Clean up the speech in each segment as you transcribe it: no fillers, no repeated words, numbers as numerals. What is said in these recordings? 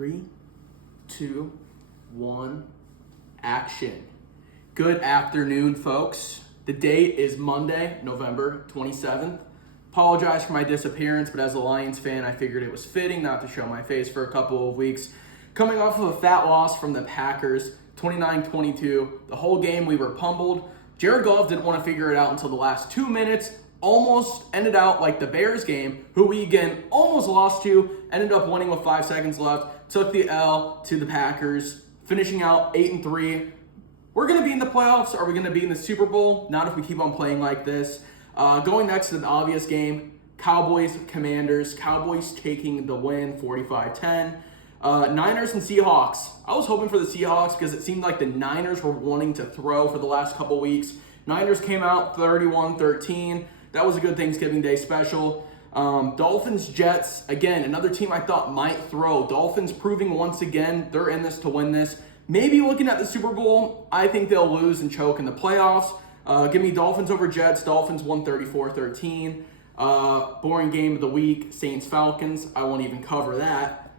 3, 2, 1, action. Good afternoon, folks. The date is Monday, November 27th. Apologize for my disappearance, but as a Lions fan, I figured it was fitting not to show my face for a couple of weeks. Coming off of a fat loss from the Packers, 29-22. The whole game we were pummeled. Jared Goff didn't want to figure it out until the last 2 minutes. Almost ended out like the Bears game, who we again almost lost to, ended up winning with 5 seconds left, took the L to the Packers, finishing out 8-3. We're going to be in the playoffs. Are we going to be in the Super Bowl? Not if we keep on playing like this. Going next to the obvious game, Cowboys, Commanders. Cowboys taking the win, 45-10. Niners and Seahawks. I was hoping for the Seahawks because it seemed like the Niners were wanting to throw for the last couple weeks. Niners came out 31-13. That was a good Thanksgiving Day special. Dolphins, Jets. Again, another team I thought might throw. Dolphins proving once again they're in this to win this. Maybe looking at the Super Bowl, I think they'll lose and choke in the playoffs. Give me Dolphins over Jets. Dolphins 134-13. Boring game of the week. Saints, Falcons. I won't even cover that.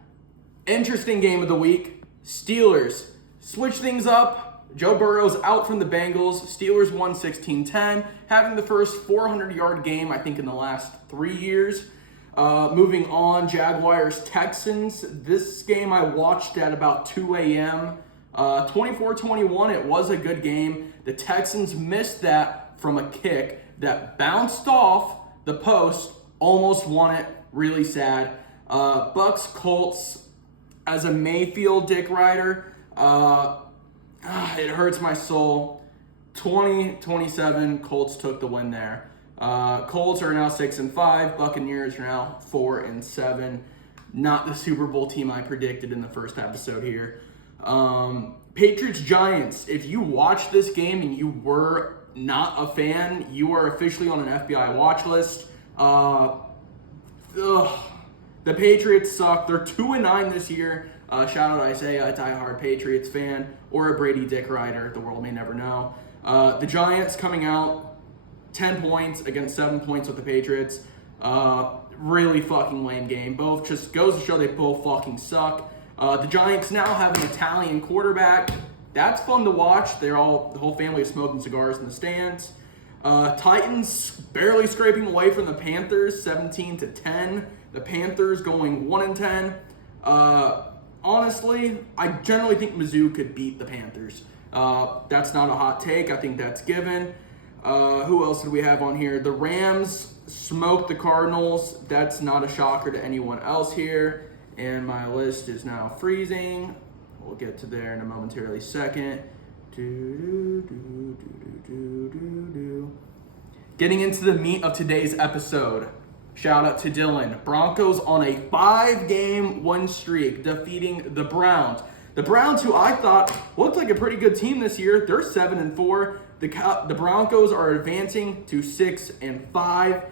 Interesting game of the week. Steelers. Switch things up. Joe Burrow's out from the Bengals. Steelers won 16-10. Having the first 400-yard game, I think, in the last 3 years. Moving on, Jaguars, Texans. This game I watched at about 2 a.m. 24-21, it was a good game. The Texans missed that from a kick that bounced off the post, almost won it, really sad. Bucks, Colts, as a Mayfield dick rider, it hurts my soul. 20-27, Colts took the win there. Colts are now 6-5, Buccaneers are now 4-7. Not the Super Bowl team I predicted in the first episode here. Patriots, Giants. If you watched this game and you were not a fan, you are officially on an FBI watch list. The Patriots suck. They're 2-9 this year. Shout out Isaiah, a diehard Patriots fan, or a Brady dick rider. The world may never know. The Giants coming out 10 points against 7 points with the Patriots. Really fucking lame game. Both just goes to show they both fucking suck. The Giants now have an Italian quarterback. That's fun to watch. The whole family is smoking cigars in the stands. Titans barely scraping away from the Panthers, 17-10. The Panthers going 1-10. Honestly, I generally think Mizzou could beat the Panthers. That's not a hot take. I think that's given. Who else did we have on here? The Rams smoked the Cardinals. That's not a shocker to anyone else here. And my list is now freezing. We'll get to there in a momentarily second. Getting into the meat of today's episode. Shout out to Dylan. Broncos on a 5-game win streak, defeating the Browns. The Browns, who I thought looked like a pretty good team this year, they're 7-4. The Broncos are advancing to 6-5.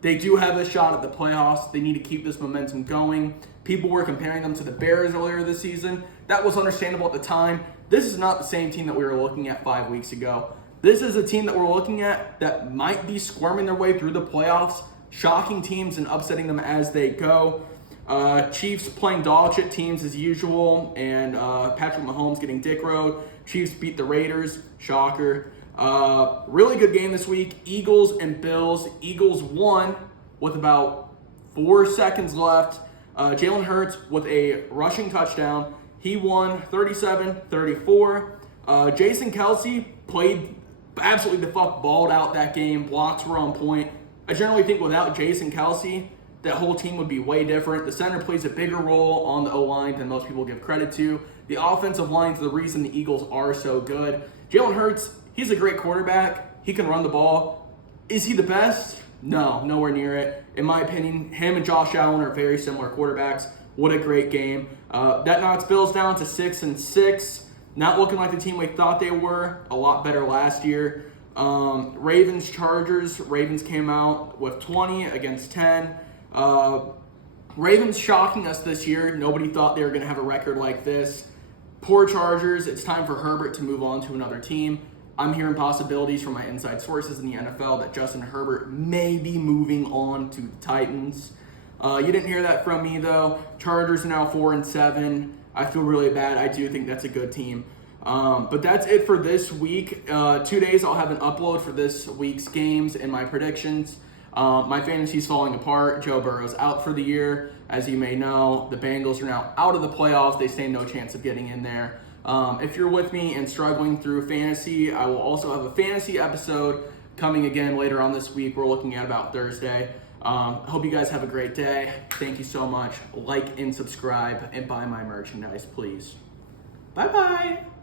They do have a shot at the playoffs. They need to keep this momentum going. People were comparing them to the Bears earlier this season. That was understandable at the time. This is not the same team that we were looking at 5 weeks ago. This is a team that we're looking at that might be squirming their way through the playoffs, shocking teams and upsetting them as they go. Chiefs playing dog shit teams as usual, and Patrick Mahomes getting dick rode. Chiefs beat the Raiders. Shocker. Really good game this week. Eagles and Bills. Eagles won with about 4 seconds left. Jalen Hurts with a rushing touchdown. He won 37-34. Jason Kelce played absolutely the fuck balled out that game. Blocks were on point. I generally think without Jason Kelce, that whole team would be way different. The center plays a bigger role on the O-line than most people give credit to. The offensive line is the reason the Eagles are so good. Jalen Hurts, he's a great quarterback. He can run the ball. Is he the best? No, nowhere near it. In my opinion, him and Josh Allen are very similar quarterbacks. What a great game. That knocks Bills down to 6-6. Not looking like the team we thought they were. A lot better last year. Ravens, Chargers. Ravens came out with 20 against 10. Ravens shocking us this year. Nobody thought they were going to have a record like this. Poor Chargers. It's time for Herbert to move on to another team. I'm hearing possibilities from my inside sources in the NFL that Justin Herbert may be moving on to the Titans. You didn't hear that from me though. Chargers are now 4-7. I feel really bad. I do think that's a good team. But that's it for this week. 2 days I'll have an upload for this week's games and my predictions. My fantasy's falling apart. Joe Burrow's out for the year. As you may know, the Bengals are now out of the playoffs. They stand no chance of getting in there. If you're with me and struggling through fantasy, I will also have a fantasy episode coming again later on this week. We're looking at about Thursday. Hope you guys have a great day. Thank you so much. Like and subscribe and buy my merchandise, please. Bye-bye.